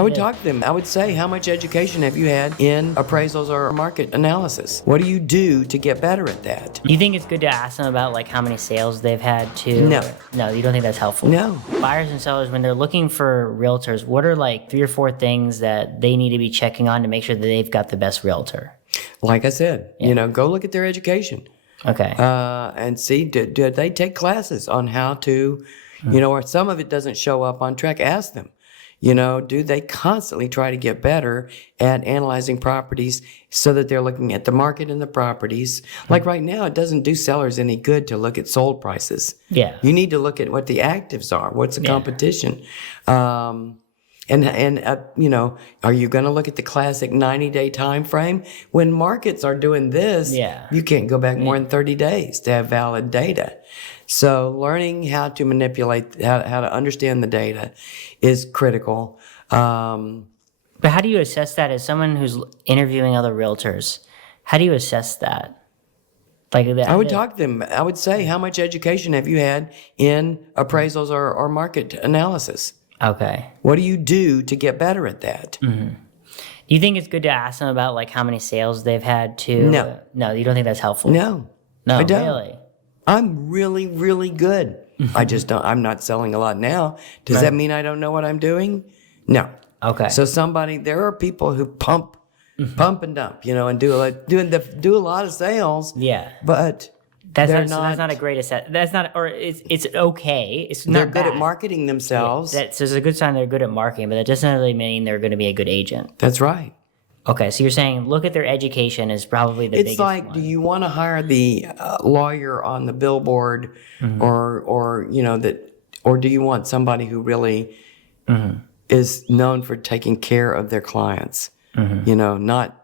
I would talk to them. I would say, how much education have you had in appraisals or market analysis? What do you do to get better at that? Do you think it's good to ask them about like how many sales they've had too? No. No, you don't think that's helpful? No. Buyers and sellers, when they're looking for realtors, what are like 3 or 4 things that they need to be checking on to make sure that they've got the best realtor? Like I said, go look at their education. Okay. And see, do they take classes on how to, or some of it doesn't show up on track. Ask them, do they constantly try to get better at analyzing properties so that they're looking at the market and the properties? Like right now, it doesn't do sellers any good to look at sold prices. Yeah. You need to look at what the actives are. What's the competition? Are you going to look at the classic 90-day time frame? When markets are doing this, you can't go back more than 30 days to have valid data. So learning how to manipulate, how to understand the data is critical. But how do you assess that as someone who's interviewing other realtors? How do you assess that? Like that, I would talk to them. I would say, how much education have you had in appraisals or market analysis? Okay. What do you do to get better at that? Mm-hmm. Do you think it's good to ask them about like how many sales they've had too? No. No, you don't think that's helpful? No. No, I don't. Really? I'm really, really good. I just don't, I'm not selling a lot now. Does that mean I don't know what I'm doing? No. Okay. So there are people who pump and dump, and do a lot of sales. Yeah. But that's not a great assessment. That's not, or it's okay. It's not they're good bad. at marketing themselves. So it's a good sign they're good at marketing, but that doesn't really mean they're going to be a good agent. That's right. Okay, so you're saying look at their education is probably the biggest one. It's like, do you want to hire the lawyer on the billboard, or do you want somebody who really is known for taking care of their clients? Not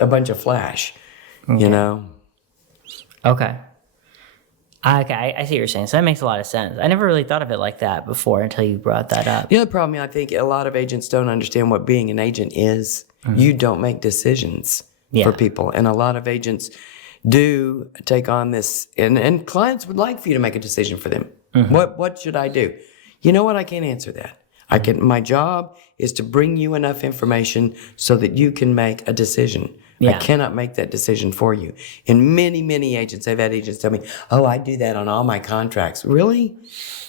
a bunch of flash. Okay. Okay, I see what you're saying. So that makes a lot of sense. I never really thought of it like that before until you brought that up. The other problem, I think a lot of agents don't understand what being an agent is. You don't make decisions for people. And a lot of agents do take on this, and clients would like for you to make a decision for them. What should I do? You know what? I can't answer that. My job is to bring you enough information so that you can make a decision. I cannot make that decision for you. And many, many agents, I've had agents tell me, oh, I do that on all my contracts. Really?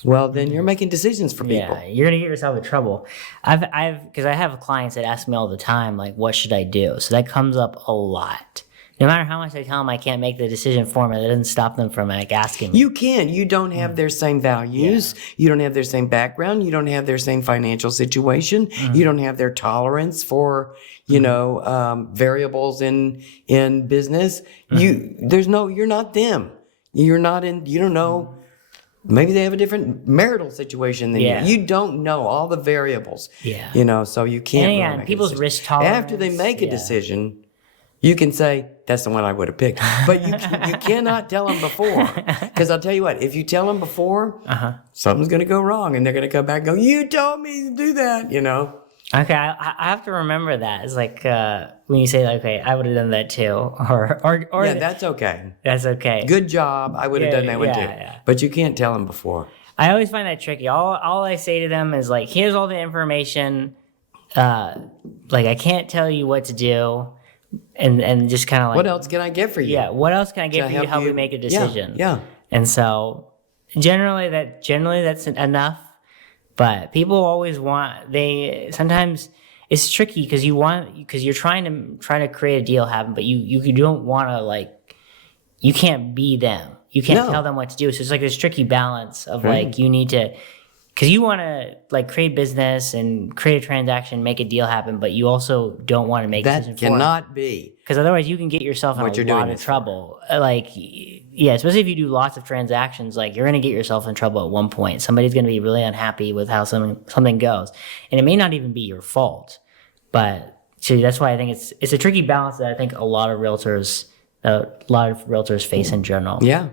Well, then you're making decisions for people. Yeah, you're going to get yourself in trouble. Because I have clients that ask me all the time, like, what should I do? So that comes up a lot. No matter how much I tell them I can't make the decision for them, that doesn't stop them from like asking me. You can. You don't have their same values. You don't have their same background. You don't have their same financial situation. You don't have their tolerance for, variables in business. You're not them. You don't know. Maybe they have a different marital situation than you. You don't know all the variables. Yeah. So you can't. And really people's risk tolerance. After they make a decision, you can say, that's the one I would have picked. But you cannot tell them before. Because I'll tell you what, if you tell them before, something's going to go wrong. And they're going to come back and go, you told me to do that, Okay, I have to remember that. It's like when you say, okay, I would have done that too. Or yeah, that's okay. That's okay. Good job. I would have done that one too. Yeah. But you can't tell them before. I always find that tricky. All I say to them is like, here's all the information. I can't tell you what to do. And just kind of like, what else can I get for you? Yeah, what else can I get for you to help you make a decision? Yeah. And so generally that's enough. But people always sometimes it's tricky because you're trying to create a deal happen, but you don't want to you can't be them. You can't tell them what to do. So it's like this tricky balance of you need to. Because you want to create business and create a transaction, make a deal happen, but you also don't want to make a decision for it. That cannot be. Because otherwise you can get yourself in a lot of trouble. Especially if you do lots of transactions, you're going to get yourself in trouble at one point. Somebody's going to be really unhappy with how something goes. And it may not even be your fault. But that's why I think it's a tricky balance that I think a lot of realtors face in general. Yeah.